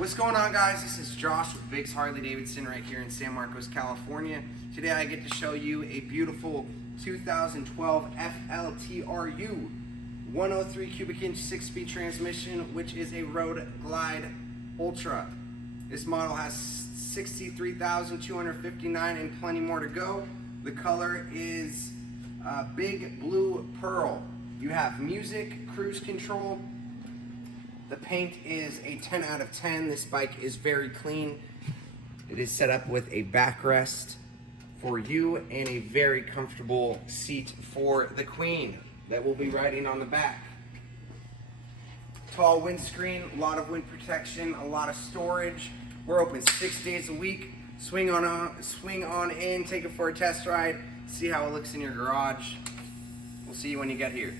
What's going on, guys? This is Josh with Biggs Harley Davidson right here in San Marcos, California. Today I get to show you a beautiful 2012 FLTRU 103 cubic inch 6-speed transmission, which is a Road Glide Ultra. This model has 63,259 and plenty more to go. The color is big blue pearl. You have music, cruise control. The paint is a 10 out of 10. This bike is very clean. It is set up with a backrest for you and a very comfortable seat for the queen that will be riding on the back. Tall windscreen, a lot of wind protection, a lot of storage. We're open 6 days a week. Swing on in, take it for a test ride, see how it looks in your garage. We'll see you when you get here.